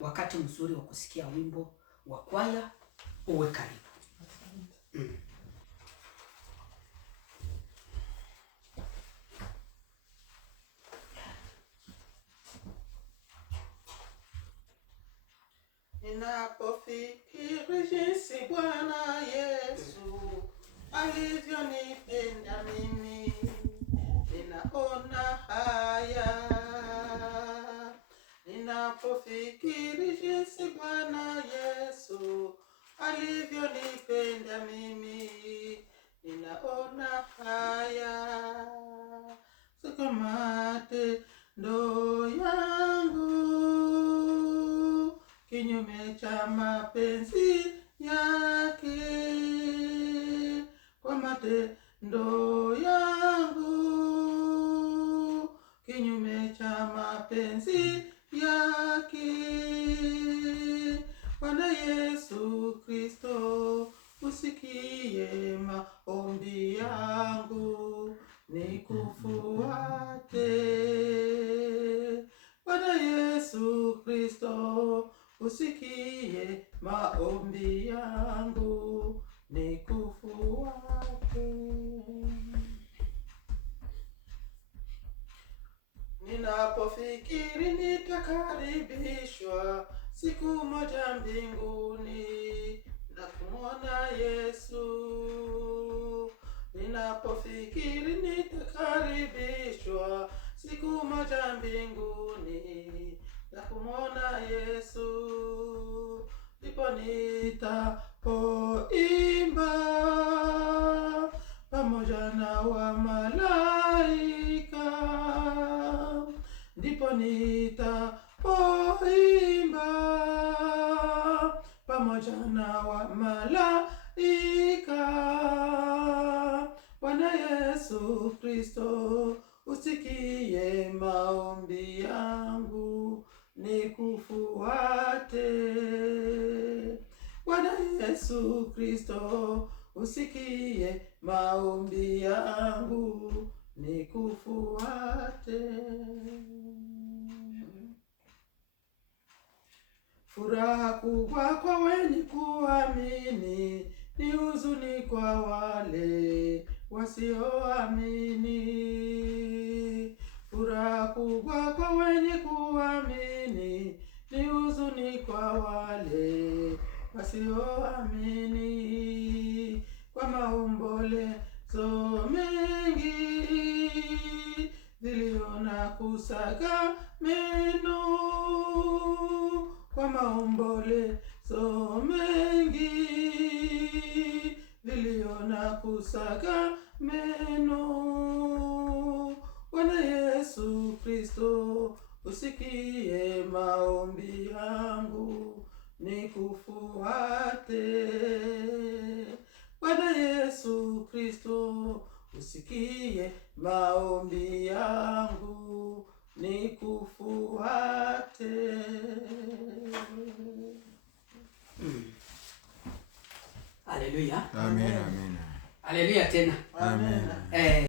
wakati mzuri wa kusikia wimbo wa kwaya, uwe karibu. Ninapofikiri jinsi Bwana Yesu alivyonipenda mimi, ninaona haya. Ninapofikiri jinsi Bwana Yesu alivyonipenda mimi, ninaona haya. Siko matendo yangu kinyume cha mapenzi yake, kwa matendo yangu kinyume cha mapenzi yake. Bwana Yesu Kristo, usikie maombi yangu, nikufuate. Bwana Yesu Kristo, usikie maombi yangu, nikufuate. Ninapofikiri nitakaribishwa siku moja mbinguni na kumwona Yesu. Ninapofikiri nitakaribishwa siku moja mbinguni na kumwona Yesu, ndipo nitapoimba pamoja na wamalaika, ndipo nitapoimba pamoja na wamalaika. Bwana Yesu Kristo, usikie maombi yangu, nikufuate. Bwana Yesu Kristo, usikie maombi yangu, nikufuate. Furaha kubwa kwa wenye kuamini, ni huzuni kwa wale wasioamini. Furaha kubwa kwa wenye kuamini, ni huzuni kwa wale wasioamini. Kwa maombolezo mengi ziliona kusaga meno, kwa maombolezo mengi ziliona kusaga meno. Bwana Yesu Kristo, usikie maombi yangu, nikufuate. Bwana Yesu Kristo, usikie maombi yangu, nikufuate. Haleluya. Amen, amen. Haleluya tena. Amen.